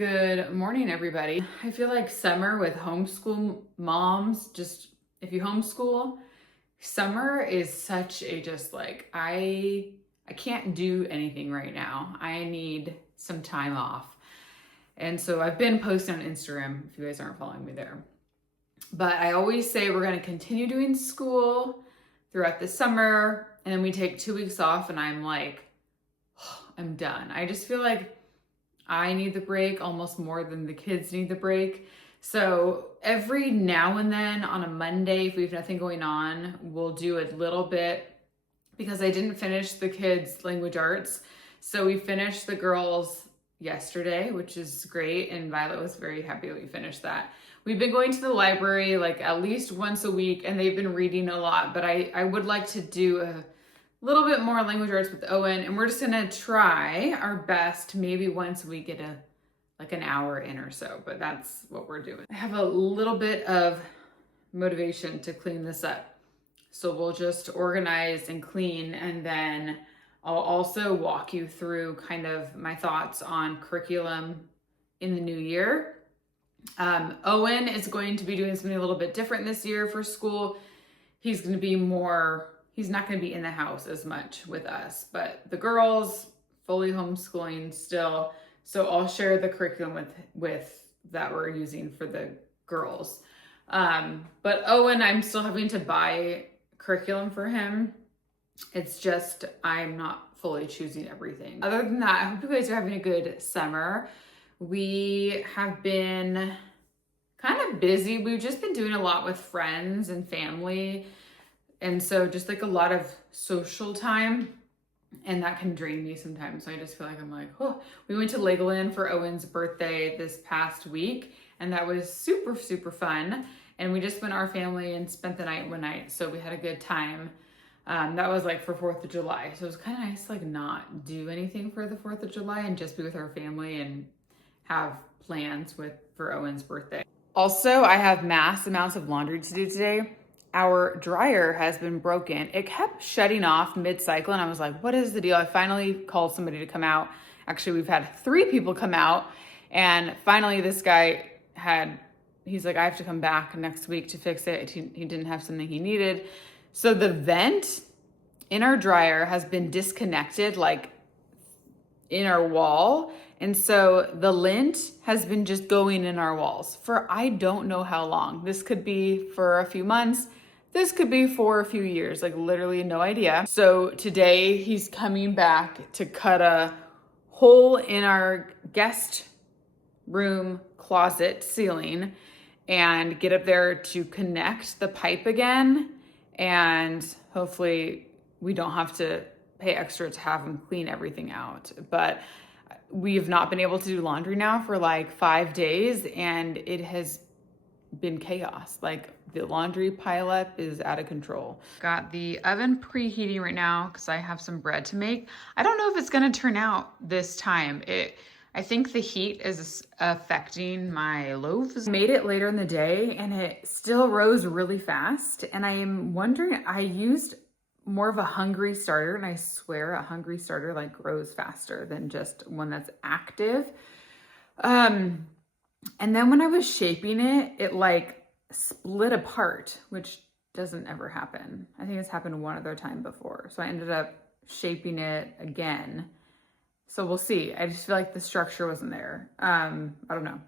Good morning, everybody. I feel like summer with homeschool moms, just if you homeschool, summer is such a just like I can't do anything right now. I need some time off. And so I've been posting on Instagram if you guys aren't following me there. But I always say we're going to continue doing school throughout the summer and then we take 2 weeks off and I'm like I'm done. I just feel like I need the break almost more than the kids need the break. So every now and then on a Monday, if we have nothing going on, we'll do a little bit because I didn't finish the kids' language arts. So we finished the girls yesterday, which is great. And Violet was very happy that we finished that. We've been going to the library like at least once a week and they've been reading a lot, but I would like to do a little bit more language arts with Owen, and we're just gonna try our best. Maybe once we get an hour in or so, but that's what we're doing. I have a little bit of motivation to clean this up. So we'll just organize and clean, and then I'll also walk you through kind of my thoughts on curriculum in the new year. Owen is going to be doing something a little bit different this year for school. He's not going to be in the house as much with us, but the girls fully homeschooling still. So I'll share the curriculum with that we're using for the girls. But Owen, I'm still having to buy curriculum for him. It's just, I'm not fully choosing everything. Other than that, I hope you guys are having a good summer. We have been kind of busy. We've just been doing a lot with friends and family. And so just like a lot of social time, and that can drain me sometimes. So I just feel like I'm like, oh, we went to Legoland for Owen's birthday this past week, and that was super, super fun. And we just went our family and spent the night one night. So we had a good time. That was like for 4th of July. So it was kind of nice to like not do anything for the 4th of July and just be with our family and have plans for Owen's birthday. Also, I have mass amounts of laundry to do today. Our dryer has been broken. It kept shutting off mid-cycle and I was like, what is the deal? I finally called somebody to come out. Actually, we've had 3 people come out, and finally this guy he's like, I have to come back next week to fix it. He didn't have something he needed. So the vent in our dryer has been disconnected like in our wall. And so the lint has been just going in our walls for I don't know how long. This could be for a few months. This could be for a few years, like literally no idea. So today he's coming back to cut a hole in our guest room closet ceiling and get up there to connect the pipe again. And hopefully we don't have to pay extra to have him clean everything out. But we've not been able to do laundry now for like 5 days, and it has been chaos. Like the laundry pileup is out of control. Got the oven preheating right now because I have some bread to make. I don't know if it's gonna turn out this time. I think the heat is affecting my loaves. I made it later in the day and it still rose really fast. And I'm wondering, I used more of a hungry starter, and I swear a hungry starter like grows faster than just one that's active. And then when I was shaping it, it like split apart, which doesn't ever happen. I think it's happened one other time before. So I ended up shaping it again. So we'll see. I just feel like the structure wasn't there. I don't know.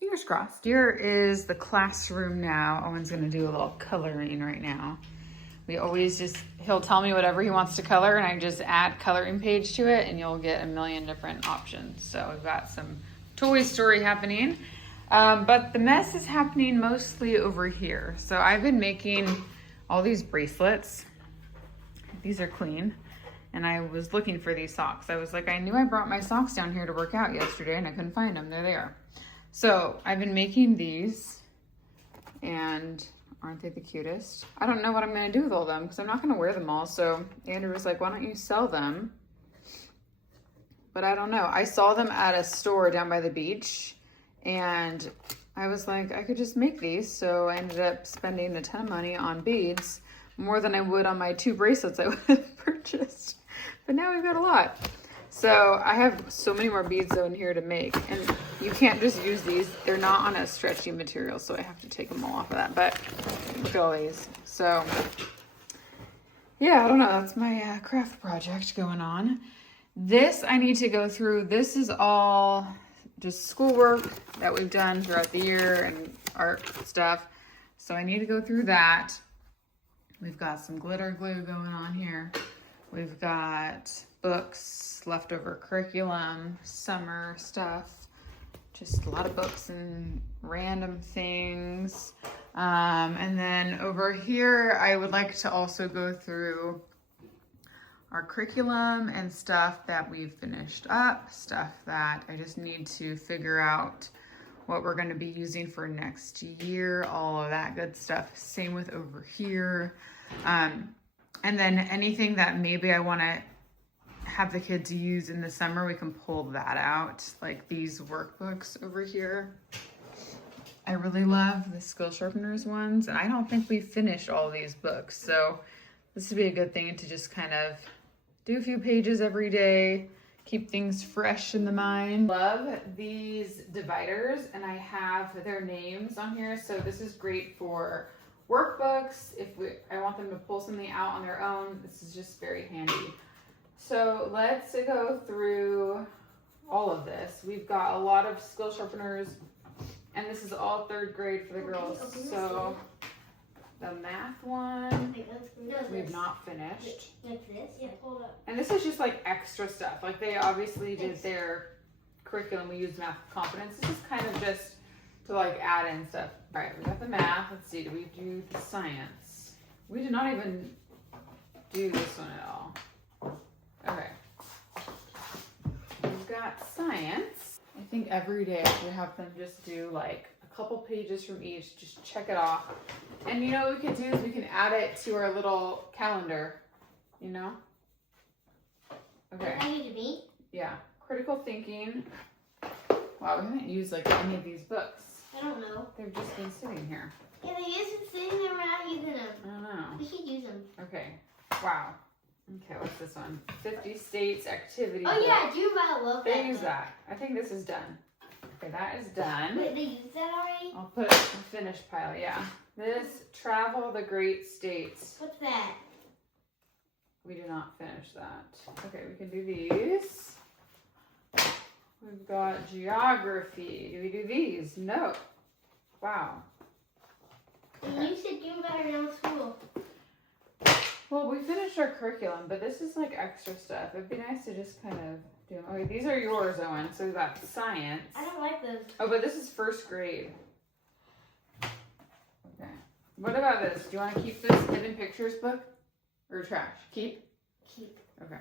Fingers crossed. Here is the classroom now. Owen's gonna do a little coloring right now. We always he'll tell me whatever he wants to color, and I just add coloring page to it, and you'll get a million different options. So I've got some Toy Story happening, but the mess is happening mostly over here. So I've been making all these bracelets. These are clean, and I was looking for these socks. I was like, I knew I brought my socks down here to work out yesterday, and I couldn't find them. There they are. So I've been making these, and aren't they the cutest? I don't know what I'm going to do with all of them because I'm not going to wear them all. So Andrew was like, why don't you sell them? But I don't know. I saw them at a store down by the beach, and I was like, I could just make these. So I ended up spending a ton of money on beads, more than I would on my 2 bracelets I would have purchased. But now we've got a lot. So I have so many more beads though in here to make, and you can't just use these. They're not on a stretchy material, so I have to take them all off of that. But look at all these. So yeah, I don't know. That's my craft project going on. This I need to go through. This is all just schoolwork that we've done throughout the year and art stuff. So I need to go through that. We've got some glitter glue going on here. We've got books, leftover curriculum, summer stuff, just a lot of books and random things. And then over here, I would like to also go through our curriculum and stuff that we've finished up, stuff that I just need to figure out what we're going to be using for next year, all of that good stuff. Same with over here. And then anything that maybe I want to have the kids use in the summer, we can pull that out. Like these workbooks over here. I really love the Skill Sharpeners ones, and I don't think we finished all these books. So this would be a good thing to just kind of do a few pages every day, keep things fresh in the mind. Love these dividers, and I have their names on here. So this is great for workbooks. If I want them to pull something out on their own, this is just very handy. So let's go through all of this. We've got a lot of Skill Sharpeners, and this is all 3rd grade for the girls. So the math one, we've not finished. Like this? Yeah, hold up. And this is just like extra stuff. Like they obviously did their curriculum. We used Math Confidence. This is kind of just to like add in stuff. All right, we got the math. Let's see, did we do the science? We did not even do this one at all. Okay. We've got science. I think every day we have them just do like a couple pages from each, just check it off. And you know what we can do is we can add it to our little calendar, you know? Okay. I need to meet? Yeah. Critical thinking. Wow, we haven't used like any of these books. I don't know. They've just been sitting here. Yeah, they used to sitting there. We're not using them. I don't know. We should use them. Okay. Wow. Okay, what's this one? 50 States Activity. Oh yeah, I do love that. They use book. that. I think this is done. Okay, that is done. Wait, they used that already? I'll put it in the finished pile, yeah. This, Travel the Great States. What's that? We did not finish that. Okay, we can do these. We've got Geography. Do we do these? No. Wow. And you said game about around school. Well, we finished our curriculum, but this is like extra stuff. It'd be nice to just kind of do. Okay, these are yours, Owen. So we've got science. I don't like those. Oh, but this is 1st grade. Okay. What about this? Do you want to keep this hidden pictures book or trash? Keep? Keep. Okay.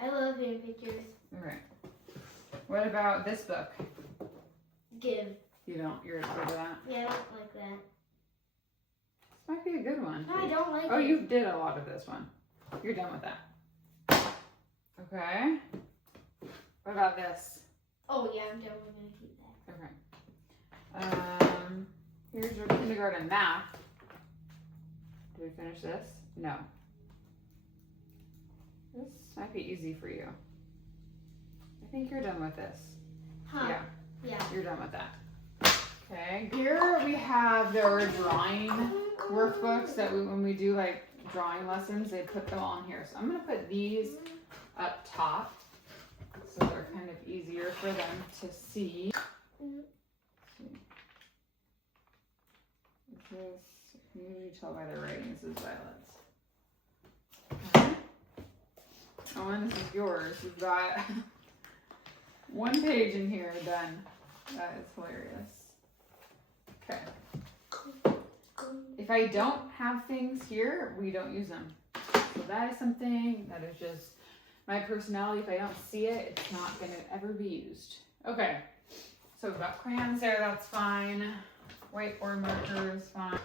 I love hidden pictures. Okay. What about this book? Give. You're over that? Yeah, I don't like that. This might be a good one. No, I don't like it. Oh, you did a lot of this one. You're done with that. Okay. What about this? Oh yeah, I'm definitely gonna keep that. Okay. Here's your kindergarten math. Did we finish this? No. This might be easy for you. I think you're done with this. Huh? Yeah. Yeah. You're done with that. Okay. Here we have their drawing workbooks that when we do like drawing lessons, they put them on here. So I'm gonna put these up top so they're kind of easier for them to see. This, you can usually tell by the writing. This is Violet's. Okay. Oh, and this is yours. You've got 1 page in here done. That is hilarious. Okay. If I don't have things here, we don't use them. So that is something that is just my personality. If I don't see it, it's not going to ever be used. Okay. So we've got crayons there. That's fine. Whiteboard markers, fine.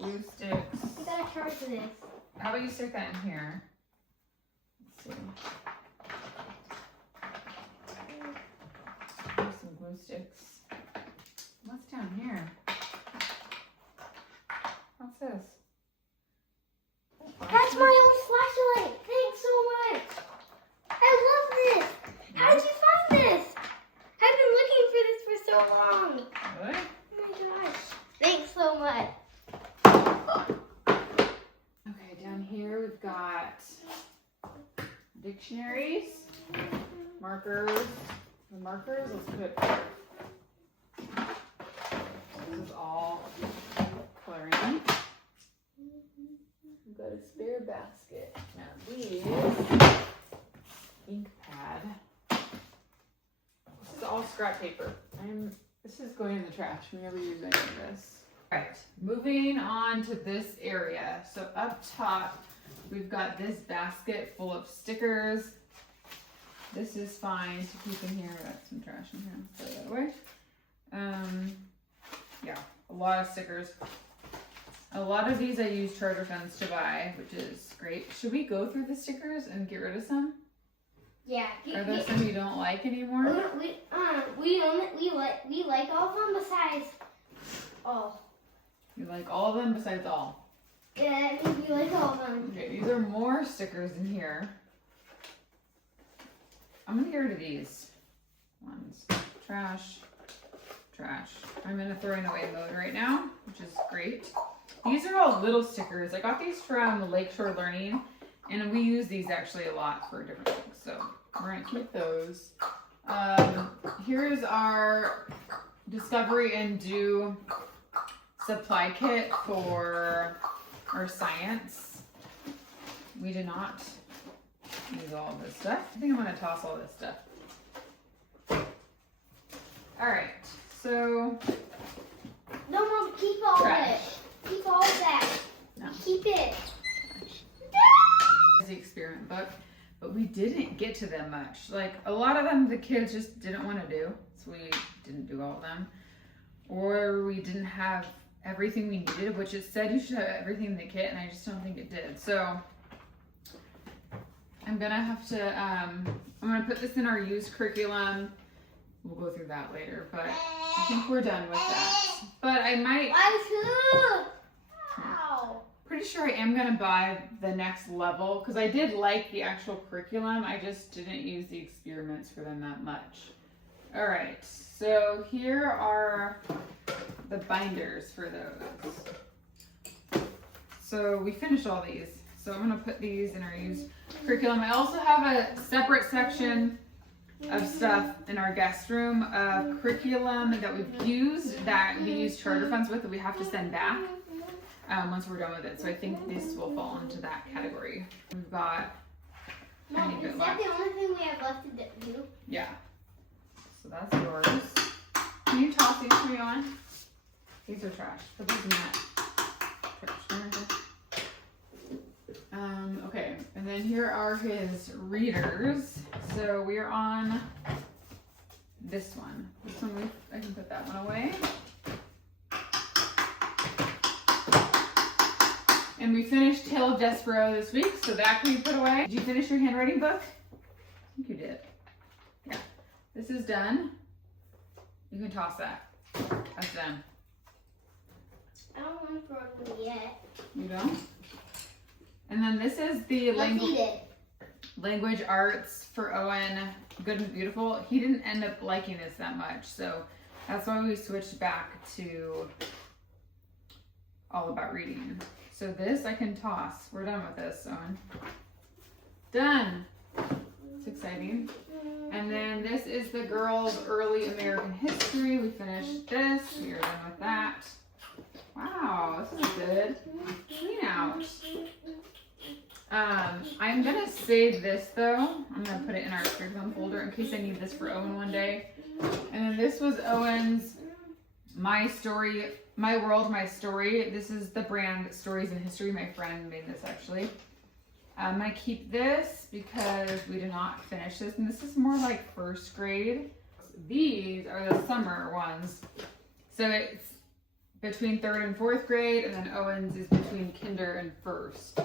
Glue sticks. I gotta charge this. How about you stick that in here? Let's see. There's some glue sticks. What's down here? What's this? That's my old flashlight. Thanks so much. I love this. so long. Really? Oh my gosh. Thanks so much. Okay, down here we've got dictionaries, markers. The markers, let's put it here. This is all coloring. We've got a spare basket. Now these, ink pad. This is all scrap paper. This is going in the trash. We never use any of this. All right, moving on to this area. So up top, we've got this basket full of stickers. This is fine to keep in here. Got some trash in here. Throw that away. Yeah, a lot of stickers. A lot of these I use charter funds to buy, which is great. Should we go through the stickers and get rid of some? Yeah. Are there some you don't like anymore? We like all of them besides all. You like all of them besides all? Yeah, I mean, we like all of them. Okay, these are more stickers in here. I'm gonna get rid of these ones. Trash, trash. I'm in a throwing away mode right now, which is great. These are all little stickers. I got these from Lakeshore Learning, and we use these actually a lot for different things. So we're gonna keep those. Here is our Discovery and Do supply kit for our science. We did not use all of this stuff. I think I'm gonna toss all this stuff. All right, so. No, Mom, keep all of it. Keep all of that. No. Keep it. The experiment book, but we didn't get to them much. Like a lot of them the kids just didn't want to do, so we didn't do all of them. Or we didn't have everything we needed, which it said you should have everything in the kit, and I just don't think it did. So I'm gonna have to, I'm gonna put this in our used curriculum. We'll go through that later, but I think we're done with that. But I might. Ow. Pretty sure I am gonna buy the next level because I did like the actual curriculum. I just didn't use the experiments for them that much. All right, so here are the binders for those. So we finished all these. So I'm gonna put these in our used curriculum. I also have a separate section of stuff in our guest room of curriculum that we've used, that we use charter funds with, that we have to send back once we're done with it. So I think this will fall into that category. We've got Mom, is that the only thing we have left to do? Yeah. So that's yours. Can you toss these to me on? These are trash. Put these in that trash. Okay, and then here are his readers. So we're on this one. This one, I can put that one away. And we finished Tale of Despero this week, so that can be put away. Did you finish your handwriting book? I think you did. Yeah. This is done. You can toss that. That's done. I don't want to throw it away yet. You don't? And then this is the language arts for Owen, Good and Beautiful. He didn't end up liking this that much, so that's why we switched back to All About Reading. So this I can toss. We're done with this, Owen. Done. It's exciting. And then this is the girls' early American history. We finished this. We are done with that. Wow, this is good. Clean out. I'm gonna save this though. I'm gonna put it in our curriculum folder in case I need this for Owen one day. And then this was Owen's My Story, My World, My Story. This is the brand Stories in History. My friend made this actually. I'm gonna keep this because we did not finish this, and this is more like first grade. These are the summer ones. So it's between 3rd and 4th grade, and then Owen's is between kinder and first.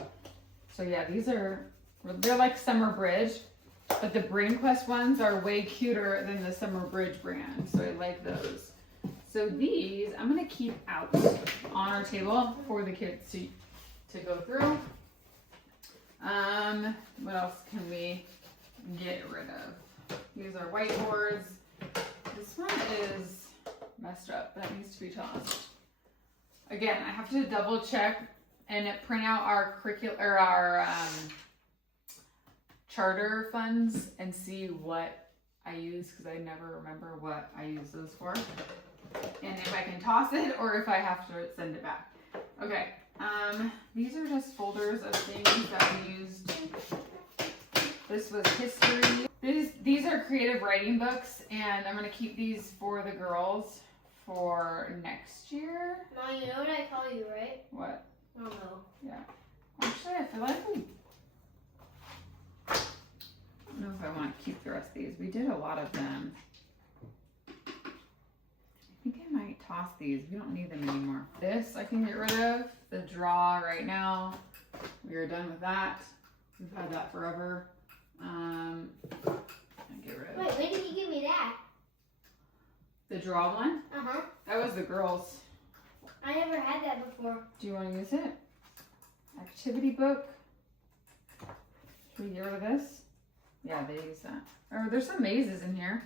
So yeah, they're like Summer Bridge, but the Brain Quest ones are way cuter than the Summer Bridge brand, so I like those. So these I'm gonna keep out on our table for the kids to go through. What else can we get rid of? These are whiteboards. This one is messed up. That needs to be tossed. Again, I have to double check and print out our charter funds and see what I use, because I never remember what I use those for. And if I can toss it or if I have to send it back. Okay, these are just folders of things that we used. This was history. These are creative writing books, and I'm gonna keep these for the girls for next year. Mom, you know what I call you, right? What? I don't know. Yeah. Actually, I feel like I don't know if I want to keep the rest of these. We did a lot of them. I think I might toss these. We don't need them anymore. This I can get rid of. The draw right now. We are done with that. We've had that forever. Get rid of. Wait, when did you give me that? The draw one? Uh-huh. That was the girls. I never had that before. Do you want to use it? Activity book. Should we get rid of this? Yeah, they use that. Oh, there's some mazes in here.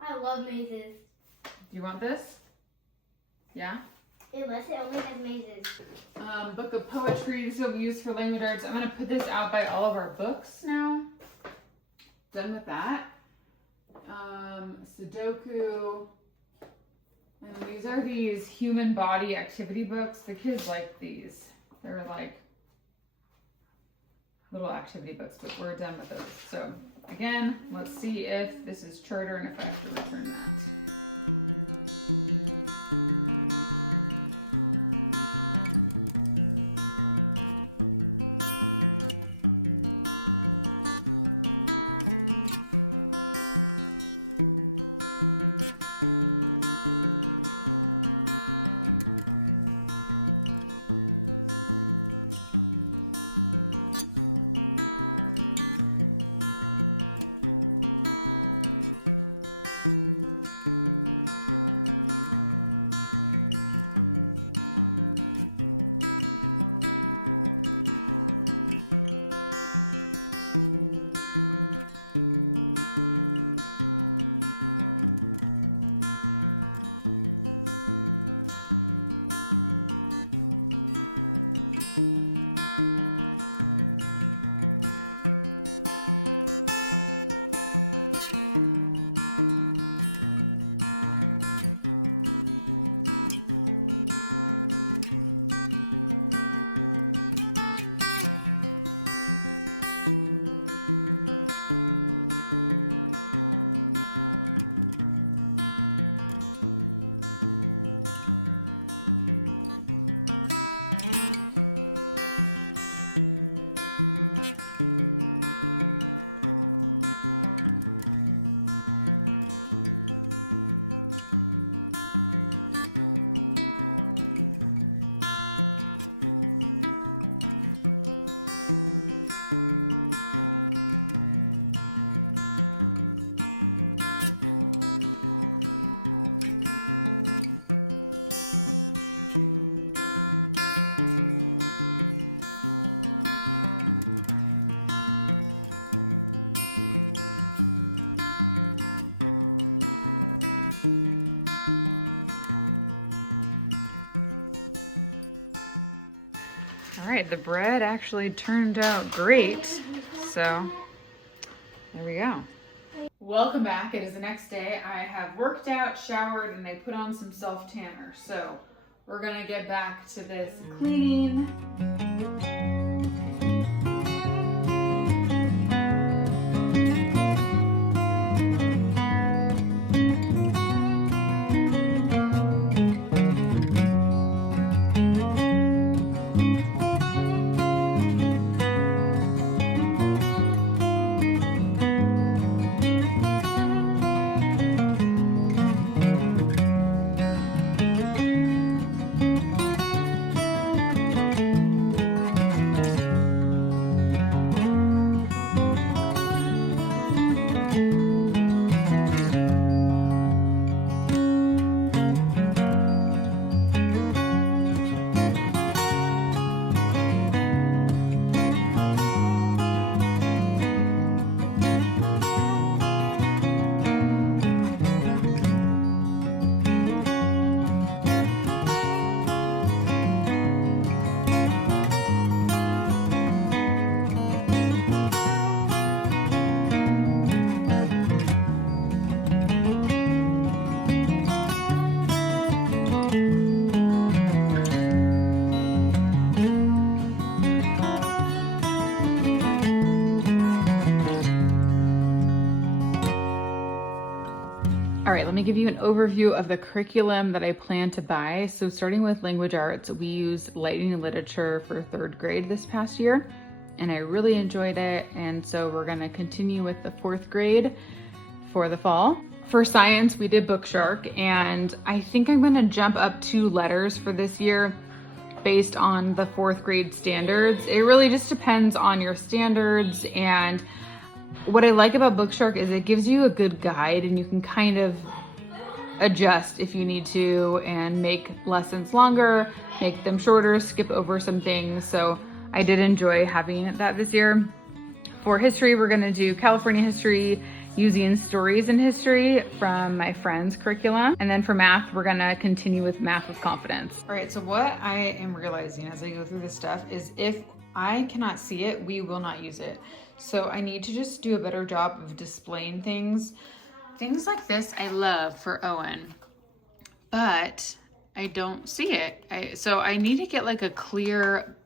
I love mazes. Do you want this? Yeah? Unless it only has mazes. Book of poetry. This will be used for language arts. I'm going to put this out by all of our books now. Done with that. Sudoku. And then these are these human body activity books. The kids like these. They're like little activity books, but we're done with those. So again, let's see if this is charter and if I have to remember that. The bread actually turned out great, so there we go. Welcome back. It is the next day. I have worked out, showered, and I put on some self-tanner. So we're gonna get back to this cleaning. to give you an overview of the curriculum that I plan to buy. So starting with language arts, we used Lighting and Literature for 3rd grade this past year, and I really enjoyed it. And so we're gonna continue with the 4th grade for the fall. For science, we did Book Shark, and I think I'm gonna jump up 2 letters for this year based on the 4th grade standards. It really just depends on your standards, and what I like about Book Shark is it gives you a good guide and you can kind of adjust if you need to and make lessons longer, make them shorter, skip over some things. So I did enjoy having that this year. For history, we're gonna do California history using stories in history from my friend's curriculum. And then for math, we're gonna continue with math with confidence. All right, so what I am realizing as I go through this stuff is if I cannot see it, we will not use it. So I need to just do a better job of displaying things. Things like this I love for Owen, but I don't see it. So I need to get like a clear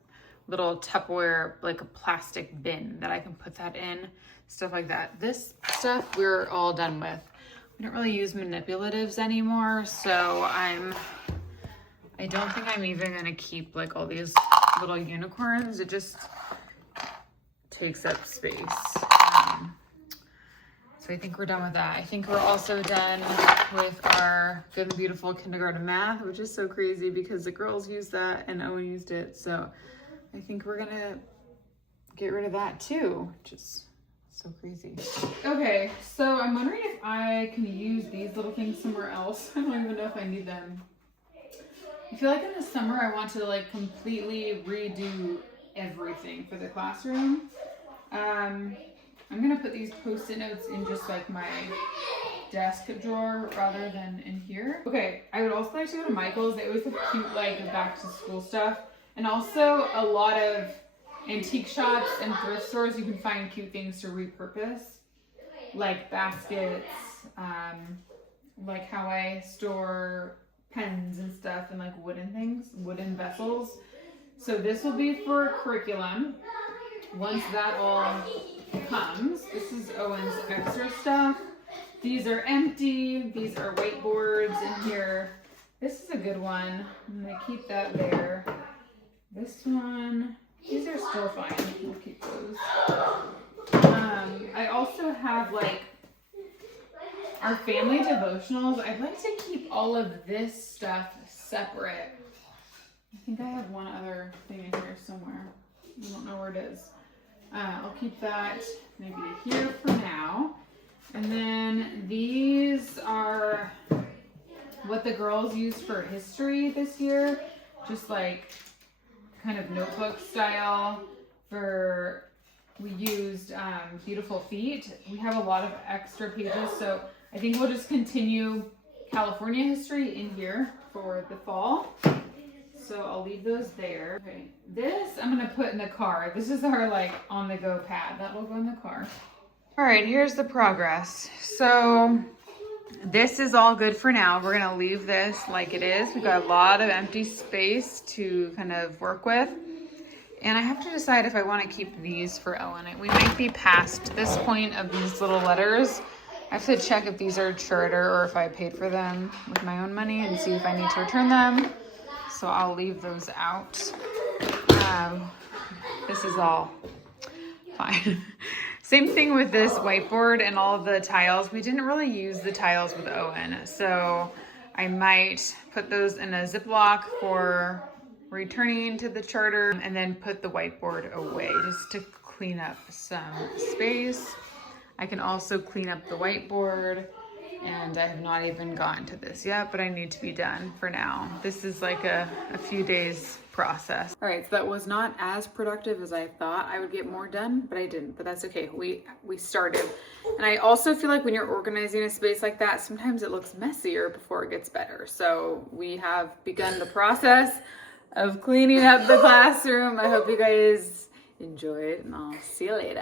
little Tupperware, like a plastic bin that I can put that in, stuff like that. This stuff we're all done with. We don't really use manipulatives anymore, so I don't think I'm even gonna keep like all these little unicorns. It just takes up space. So I think we're done with that. I think we're also done with our Good and Beautiful Kindergarten Math, which is so crazy because the girls used that and Owen used it. So I think we're gonna get rid of that too, which is so crazy. Okay, so I'm wondering if I can use these little things somewhere else. I don't even know if I need them. I feel like in the summer I want to like completely redo everything for the classroom. I'm gonna put these Post-it notes in just like my desk drawer rather than in here. Okay, I would also like to go to Michael's. They always have cute like back to school stuff. And also a lot of antique shops and thrift stores, you can find cute things to repurpose. Like baskets, like how I store pens and stuff and like wooden things, wooden vessels. So this will be for curriculum. Once that all comes, this is Owen's extra stuff. These are empty. These are whiteboards in here. This is a good one. I'm gonna keep that there. This one, these are still fine. I'll keep those. I also have like our family devotionals. I'd like to keep all of this stuff separate. I think I have one other thing in here somewhere. I don't know where it is. I'll keep that maybe here for now. And then these are what the girls used for history this year. Just like kind of notebook style. We used Beautiful Feet. We have a lot of extra pages, so I think we'll just continue California history in here for the fall. So I'll leave those there. Okay, this I'm gonna put in the car. This is our like on the go pad. That will go in the car. All right, here's the progress. So this is all good for now. We're gonna leave this like it is. We've got a lot of empty space to kind of work with. And I have to decide if I want to keep these for Owen. We might be past this point of these little letters. I have to check if these are charter or if I paid for them with my own money and see if I need to return them. So I'll leave those out. This is all fine. Same thing with this whiteboard and all of the tiles. We didn't really use the tiles with Owen, so I might put those in a Ziploc for returning to the charter and then put the whiteboard away just to clean up some space. I can also clean up the whiteboard, and I have not even gotten to this yet, but I need to be done for now. This is like a few days process. All right, so that was not as productive as I thought I would get more done, but I didn't, but that's okay. We started. And I also feel like when you're organizing a space like that, sometimes it looks messier before it gets better. So we have begun the process of cleaning up the classroom. I hope you guys enjoy it, and I'll see you later.